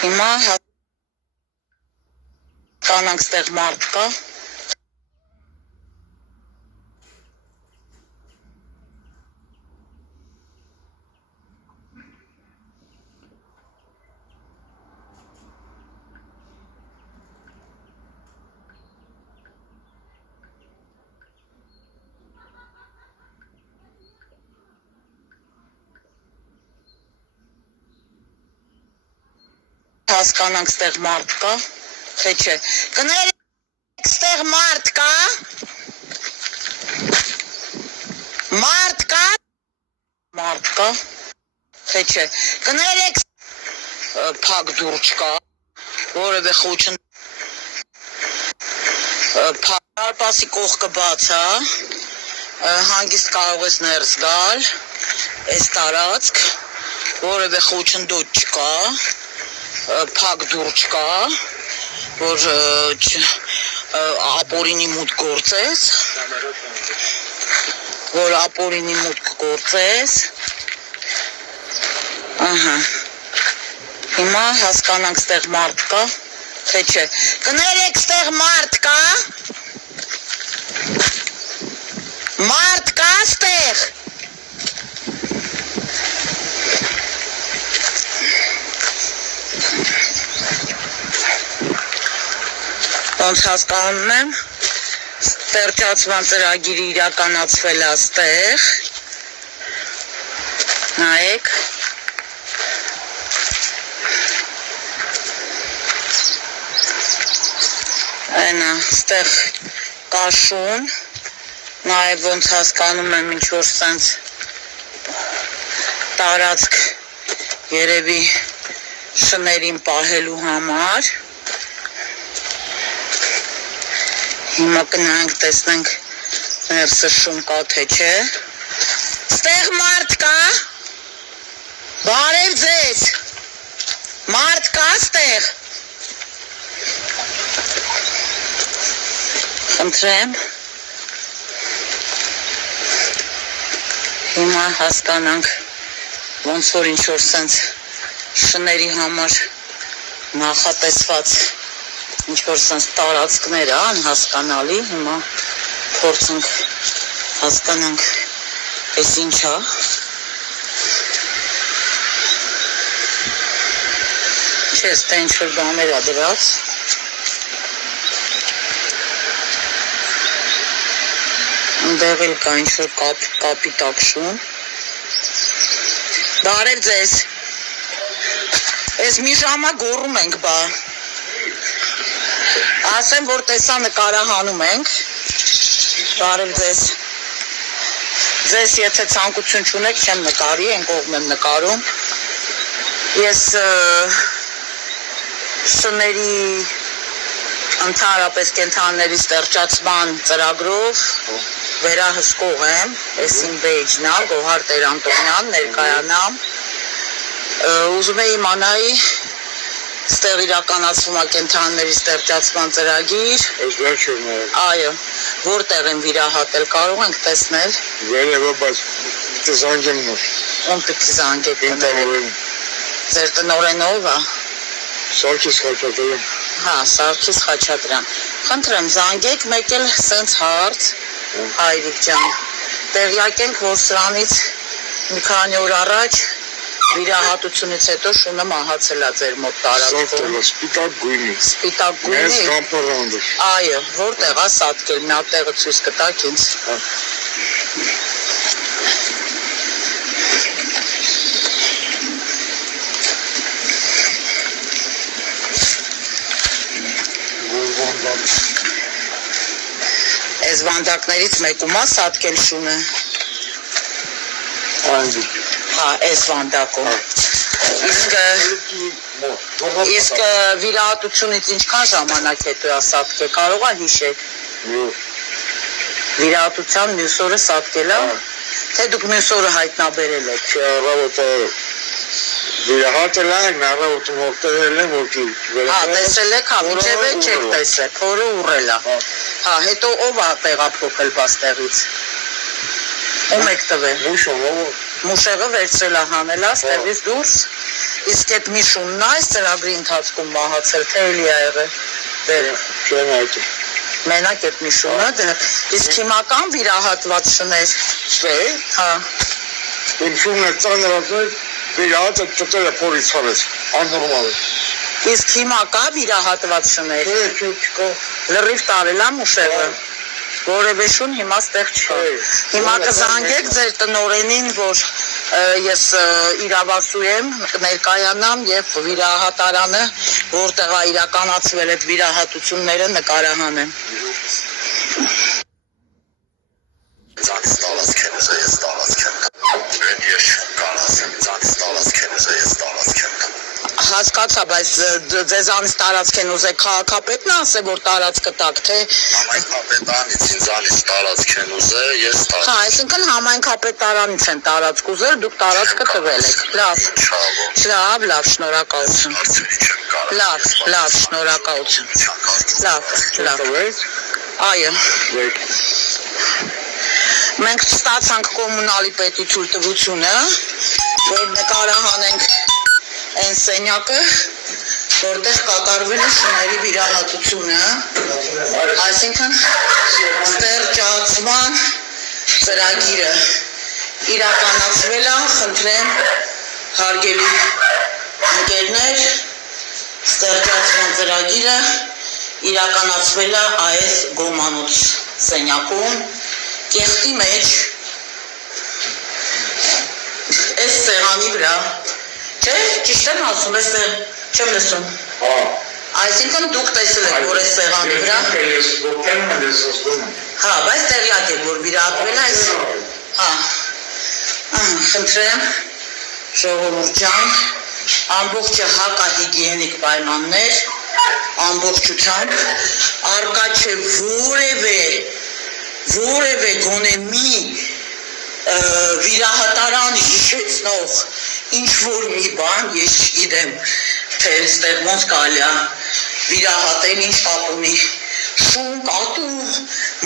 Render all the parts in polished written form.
Հիմա կանանք ստեղ մարդ կա։ Հասկանանք ստեղ մարդ կա, թե չէ։ Կներեք ստեղ մարդ կա։ Մարդ կա։ Մարդ կա, թե չէ։ Կներեք փակ դուռ չկա, որևէ խոչն Փարպասի կողքը բաց է, հանգիստ կարող ես ներս գալ, այս տարածք, որևէ խոչընդոտ չկա, փակ դուռ չկա, որ ապորինի մուտք գործես, որ ապորինի մուտք գործես, ահա, հիմա հասկանանք ստեղ մարդ կա, թե չէ, կներեք ստեղ մարդ կա, մարդ կա ստեղ, ոնց հասկանում եմ, ստեղծված ծրագիրը իրականացվել է այստեղ, նայեք, այնա, ստեղ կաշուն, նաև ոնց հասկանում եմ ինչ-որ սենց տարածք երևի շներին պահելու համար, հիմա կնայենք տեսնենք ներսը շուն կա թե չէ, ստեղ մարդ կա, բարև ձեզ, մարդ կա ստեղ, խնդրեմ, հիմա հասկանանք ոնց որ ինչ-որ սենց շների համար նախատեսված ինչ-որ սենց տարածքներ է, անհասկանալի, հիմա փորձենք հասկանանք այս ինչ է, չես թե ինչ-որ բաներ է դրած, ընդեղ էլ կա ինչ-որ կապի տակ շուն, բարև ձեզ, ես մի ժամա գոռում ենք բա, ասեմ, որ տեսա նկարահանում ենք, բարև ձեզ, ձեզ եթե ցանկություն չունեք, չեմ նկարի, են կողմ եմ նկարում, ես շների ընդհանրապես կենդանիների ստեղծման ծրագրով վերահսկող եմ, ես իմ բեյջն է, Գոհար Տեր-Անտոնյան, ներկայանամ, ուզում եմ իմանայի, ստեղ իրականացվում է կենդանիների ստեղծման ծրագիր, այո, որտեղ են վիրահատել, կարող ենք տեսնել, վերևը, բայց զանգեմ նոր, ում պետք է զանգեք, ձեր տնօրենով է, Սարգիս Խաչատրյան, հա, Սարգիս Խաչատրյան, խնդրեմ զանգեք, մեկ էլ սենց հարց, Հայրիկ ջան, տեղյակ ենք, որ սրանից մի քանի օր առաջ վիրահատությունից հետո շունը մահացել է ձեր մոտ տարածքում։ Սպիտակ գույնի։ Սպիտակ գույնի։ Ես կամպորանդ։ Այո, որտեղ է սատկել, նա տեղը ցույց կտաք ինձ։ Այս վանդակներից մեկում է սատկել շունը։ Այնտեղ։ Հա, այս վանդակում։ Իսկ վիրահատությունից ինչքան ժամանակ հետո է սատկել, կարող է հիշեք։ Վիրահատության մյուս օրը սատկել է, թե դուք մյուս օրը հայտնաբերել եք։ Առավոտը վիրահատել են, առավոտը մոկտերել են, որ հա, տեսել եք, հա, մինչև չեք տեսել, փորը ուռել է։ Հա, հետո ով է տեղափոխել բաստեղից։ Ում եք տվել։ Մուշը, Մուշեղը վերցրել է հանել է ստեղից դուրս։ Իսկ այդ Միշունն այս ծրագրի ընթացքում մահացել թե էլի ա եղել։ Դեր Չեմ այդը։ մենակ այդ Միշունը դեր։ Իսկ հիմական վիրահատված շներ։ Չէ։ Հա։ Իմ շունը ծանրացել, վիրահատը ծտերը փորից հարեց։ Աննորմալ է։ Իսկ հիմա կա վիրահատված շներ։ Չէ, չկա։ Լրիվ տարել ա մուշեղը։ Որևէ շուն հիմա ստեղ չկա։ Հիմա կզանգեք ձեր տնօրենին, որ ես իրավասու եմ, ներկայանամ եւ վիրահատարանը, որտեղ է իրականացվել այդ վիրահատությունները նկարահանեմ։ Ձանից տարածք են ուզե ես տարածք եմ ես կարասեմ ձանից տարածք են ուզե ես տարածք եմ Հասկացա, բայց ձեզանից տարածք են ուզե քաղաքապետն ասե, որ տարածքը տակ, թե համայնքապետանից ինձանից տարածք են ուզե ես հա, տարածք այսինքն համայնքապետարանից են տարածք ուզել, դուք տարածքը տվել եք։ Լավ, լավ, շնորհակալություն։ հարցերի չեմ կարող Լավ, շնորհակալություն։ Լավ։ Տվեց։ Այո։ Եկ։ Մենք ստացանք կոմունալի պետի թույլտվությունը, որ նկարահանենք այն սենյակը, որտեղ կատարվել է շների վիրահատությունը, այսինքն ստեղծման ծրագիրը իրականացվել է, խնդրեմ հարգելի ընկերներ, ստեղծման ծրագիրը իրականացվել է այս գոմանոց սենյակում, կեղտի մեջ, այս սեղանի վրա, չէ, ճիշտ եմ ասում, այս չեմ լսում, Հա։ այսինքն դուք տեսել եք, որ այս սեղանի վրա, Ես ոտեմ եմ ես ասում։ հա, բայց տեղյակ եք, որ վիրահատվել է այս, հա, խնդրեմ, ժողովուրդ ջան, ամբողջը հակահիգիենիկ պայմաններ, ամբողջությամբ, արկա չէ որևէ գոնե մի վիրահատարան հիշեցնող ինչ-որ մի բան, ես չգիտեմ, թե ստեղ ոնց կարելի է վիրահատել, ինչ կապ ունի, շուն, կատու,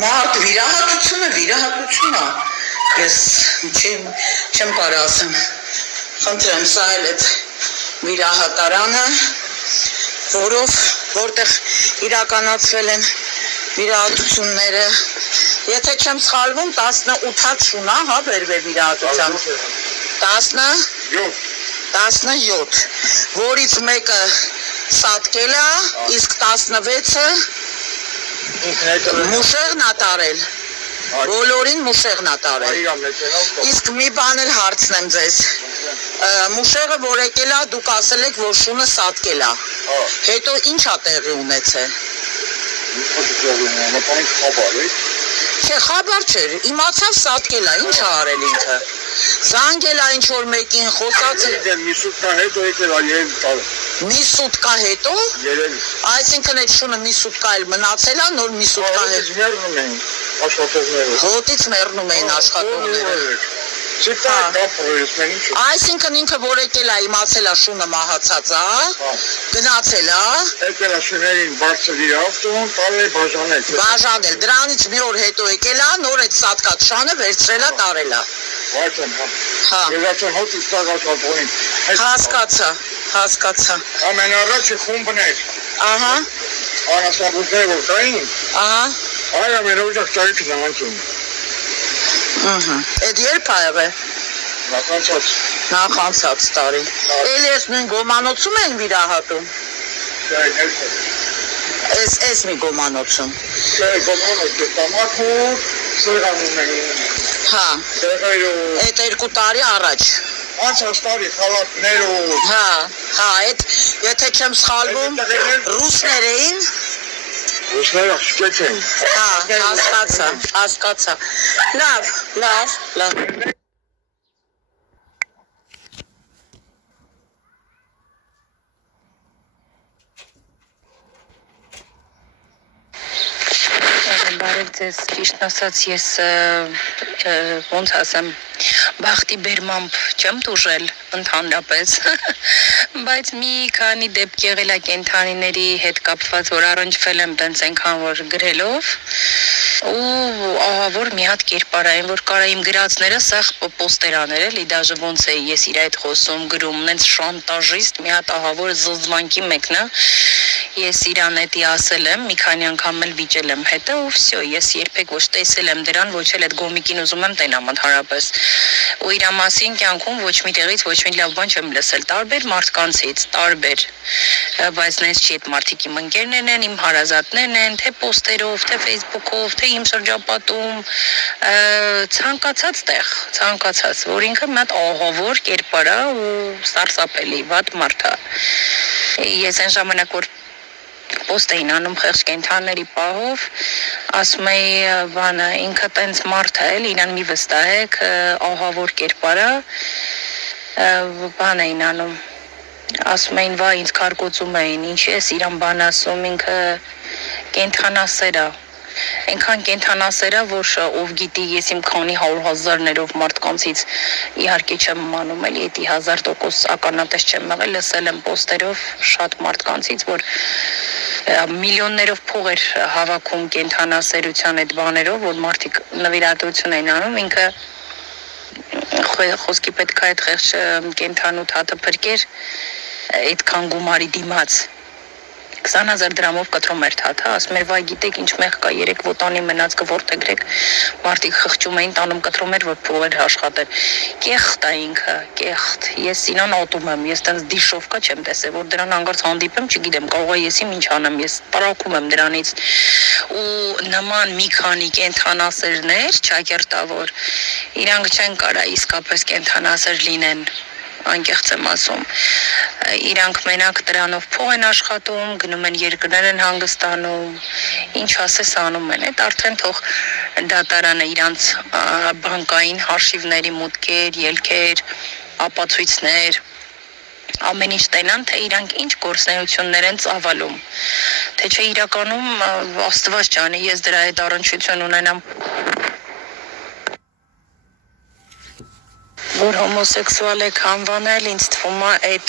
մարդ, վիրահատությունը, ես չեմ կարող ասեմ, խնդրեմ, սա էլ այդ վիրահատարանը, որտեղ իրականացվել են վիրահատությունները, եթե չեմ սխալվում, 18 շուն է, հա, բերվել վիրահատության, 17, որից մեկը սատկել է, իսկ 16-ը մուշեղն է տարել, բոլորին մուշեղն է տարել, իսկ մի բան էլ հարցնեմ ձեզ, մուշեղը որ եկել է, դուք ասել եք, որ շունը սատկել է, հետո ինչ է տեղի ունեցել, չէ, խաբար չէր, իմացավ սատկել է, ինչ է արել ինքը, զանգել է ինչ-որ մեկին, խոսած է, Մի սուտկա հետո եկել է երևի տարել։ մի սուտկա հետո, Երևի։ այսինքն այդ շունը մի սուտկա էլ մնացել է, նոր մի սուտկա հետո, Ներնում էին աշխատողները։ հոտից մեռնում էին աշխատողները, Չկա կապրոյս մեն ինչ։ այսինքն ինքը որ եկել է, իմացել է շունը մահացած է, գնացել է, Եկել է շուներին բարձր իր ավտոն, տարել բաժանել։ բաժանել, դրանից մի օր հետո եկել է, նոր այդ սատկած շանը վերցրել է, տարել է, Վայթեմ, հա, Եզացեն հոտից տակ աշխատողին։ հասկացա, Ամենառաջը խումբն էր։ ահա, Անասնաբուծները որ կային, ահա, այ ամենօրյակ տարիքն ամանցում։ Այդ երբ ա եղել, Նախանցած։ նախանցած տարի, էլի ես նույն գոմանոցում են վիրահատում, Էս մի գոմանոցում, Գոմանոց տամակուր, սեղանում էին։ հա, Տեղերով, այդ 2 տարի առաջ, անցած տարի խալատներով, հա, այդ, եթե չեմ սխալվում, ռուսներ էին, Ռուսները աղջկեց էին։ հա, հասկացա, լավ, Բարև ձեզ, ճիշտ ասած ես ոնց ասեմ, բախտի բերմամբ չեմ տուժել ընդհանրապես, բայց մի քանի դեպք եղել է կենդանիների հետ կապված, որ առնչվել եմ տենց այնքան որ գրելով, ու ահա որ մի հատ կերպարային որ կարա իմ գրածները սա պոստերաներ էլի դաժե ոնց է ես իր այդ խոսում գրում նենց շանտաժիստ մի հատ ահա որ զզվանքի մեկն է ես իրան էդի ասել եմ մի քանի անգամ էլ վիճել եմ հետը ու վсё ես երբեք ոչ տեսել եմ դրան ոչ էլ այդ գոմիկին ուզում եմ տենամ ընդհանրապես ու իր մասին կյանքում ոչ մի տեղից ոչ մի լավ բան չեմ լսել տարբեր մարդկանցից տարբեր բայց նենց չի այդ մարդիկ իմ ընկերներն են իմ հարազատներն են թե պոստերով թե Facebook-ով թե իմ շրջապատում ցանկացած տեղ ցանկացած որ ինքը մի հատ ահավոր կերպար է ու սարսափելի վատ մարդ է ես այն ժամանակ որ post էին անում խեղճ կենթանիների պահով ասում էի բանը ինքը տենց մարդ է էլ իրան մի վստահեք ահավոր կերպար է բան էին անում ասում էին վայ ինձ քարկոծում էին ինչի ես իրան բան ասում ինքը կենթանասեր է այնքան կենթանասեր է որ ով գիտի ես իմ քանի 100,000-ներով մարդկանցից իհարկե չեմ մանում էլի էդի 1000% ականատես չեմ եղել լսել եմ պոստերով շատ մարդկանցից որ միլիոններով փող էր հավաքում կենթանասերության այդ բաներով որ մարդիկ նվիրատվություն են անում ինքը խոսքի պետք է այդ խեղճ կենթանու թաթը փրկեր այդքան գումարի դիմաց 20,000 դրամով կտրում էր թաթը ասում էր վայ գիտեք ինչ մեղ կա 3 ոտանի մնաց կորտեգրեք մարդիկ խղճում էին տանում կտրում էր որ փողեր աշխատեր կեղտ է ինքը կեղտ ես ինան ոտում եմ ես տենց դիշովկա չեմ տեսել որ դրան հանգարց հանդիպեմ չգիտեմ կարող է ես ինչ անեմ ես տարակում եմ դրանից ու նման մի քանի կենթանասերներ ճակերտավոր իրանք չեն կարա իսկապես կենթանասեր լինեն անկեղծ եմ ասում իրանք մենակ դրանով փող են աշխատում գնում են երկրներ են հանգստանում ինչ ասես անում են այդ արդեն թող դատարանը իրանց բանկային հաշիվների մուտքեր ելքեր ապացույցներ ամեն ինչ տենան թե իրանք ինչ գործունեություններ են ծավալում թե չէ իրականում աստված ջանի ես դրա հետ առնչություն ունենամ որ հոմոսեքսուալ եք անվանել ինձ թվում է այդ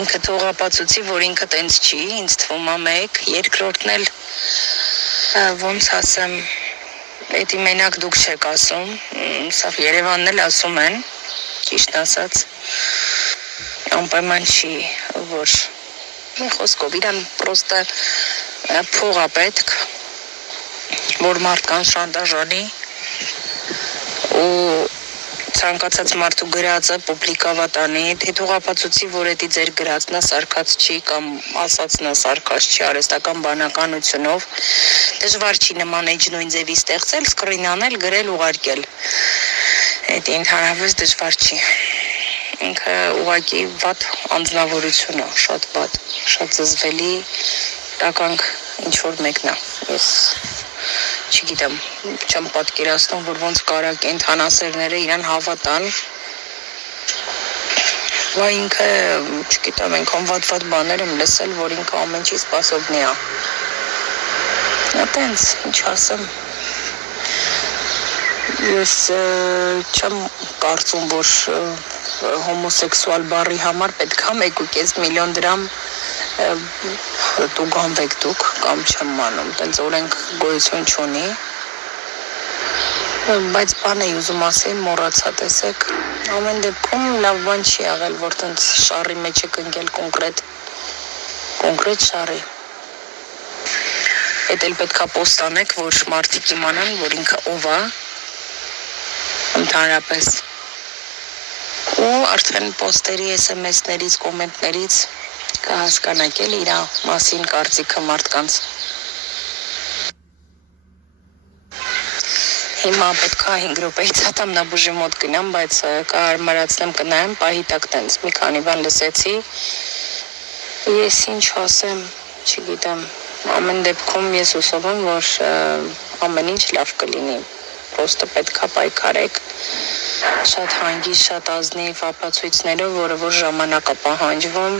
ինքը թողապացուցի որ ինքը տենց չի ինձ թվում է մեկ երկրորդն էլ ոնց ասեմ էդի մենակ դուք չեք ասում սա Երևանն էլ ասում են ճիշտ ասած անպայման չի որ մի խոսքով իրան պրոստը փող է պետք որ մարդկանց շանտաժանի ու ցանկացած մարդու գրածը պուբլիկավա տանի թե թողապացուցի որ էդի ձեր գրածն է սարկած չի կամ ասածն է սարկած չի արհեստական բանականությունով դժվար չի նման էջնույն ձևի ստեղծել սկրին անել գրել ուղարկել էդի ընդհանրապես դժվար չի ինքը ուղղակի վատ անձնավորություն է շատ վատ շատ զզվելի տականք ինչ որ մեկն է ես չգիտեմ, չեմ պատկերացնում, որ ոնց կարա կենթանասերները իրան հավատան վայ ինքը, չգիտեմ, այնքան վատ բաներ եմ լսել, որ ինքը ամեն չի սպասովնի է տենց, ինչ ասեմ ես չեմ կարծում, որ հոմոսեքսուալ բառի համար պետք է 1.5 միլիոն դրամ տուգանվեք դուք կամ չեմ մանում, տենց օրենք գոյություն չունի բայց բան էի ուզում ասել մոռացա տեսեք ամեն դեպքում լավ բան չի եղել որ տենց շարի մեջ եք ընկել կոնկրետ շարի էդ էլ պետք է պոստ անեք որ մարդիկ իմանան որ ինքը ով է ընդհանրապես ու արդեն պոստերի SMS-ներից կոմենտներից կհասկանաք էլ իր մասին կարծիքը մարդկանց հիմա պետք է 5 րոպեից հատամ նաբուժի մոտ գնամ բայց կարմարացնեմ կնայեմ պահի տակ տենց մի քանի բան լսեցի ես ինչ ասեմ չգիտեմ ամեն դեպքում ես հուսով եմ որ ամեն ինչ լավ կլինի պրոստը պետք է պայքարեք շատ հանգիստ շատ ազնիվ ապացույցներով որը որ ժամանակ է պահանջվում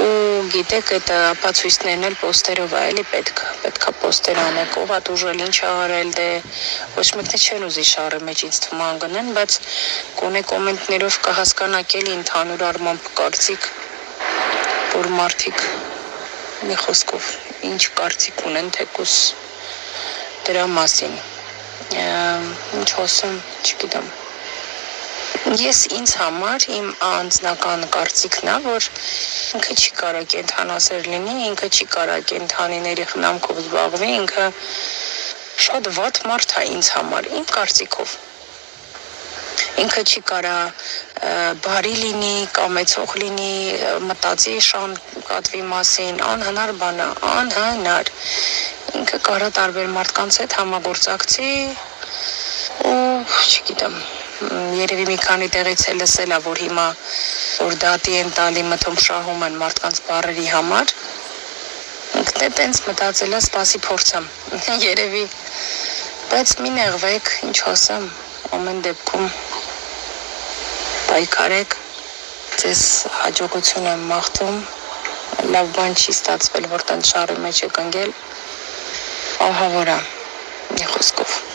ու գիտեք այդ ապացույցներն էլ պոստերով է էլի պետքա պոստեր անեք ով է ուժել ինչ ա արել դե ոչ մեկն չեն ուզի շարի մեջ ինձ թվում անգնեն բայց կոնե կոմենտներով կհասկանաք էլի ընդհանուր առմամբ կարծիք որ մարդիկ մի խոսքով ինչ կարծիք ունեն թեկուս դրա մասին։ Ինչ ասեմ, չգիտեմ։ Ես ինձ համար իմ անձնական կարծիքն է, որ ինքը չի կարող կենդանասեր լինի, ինքը չի կարող կենդանիների խնամքով զբաղվի, ինքը շատ վատ մարդ է ինձ համար, իմ կարծիքով։ Ինքը չի կարող բարի լինի, կամեցող լինի, մտածի շան կատվի մասին, անհնար բան է, անհնար։ Ինքը կարող տարբեր մարդկանց հետ համագործակցի ու չգիտեմ, երևի մի քանի տեղից է լսել է, որ հիմա որ դատի են տալի մթում շահում են մարդկանց բառերի համար։ Ինքն է տենց մտածել է, սպասի փորձեմ, երևի, բայց մի նեղվեք, ինչ ասեմ, ամեն դեպքում պայքարեք, ձեզ հաջողություն եմ մաղթում, լավ բան չի ստացվել, որ տենց շարի մեջ եք ընկել, ահա որա, մի խոսքով։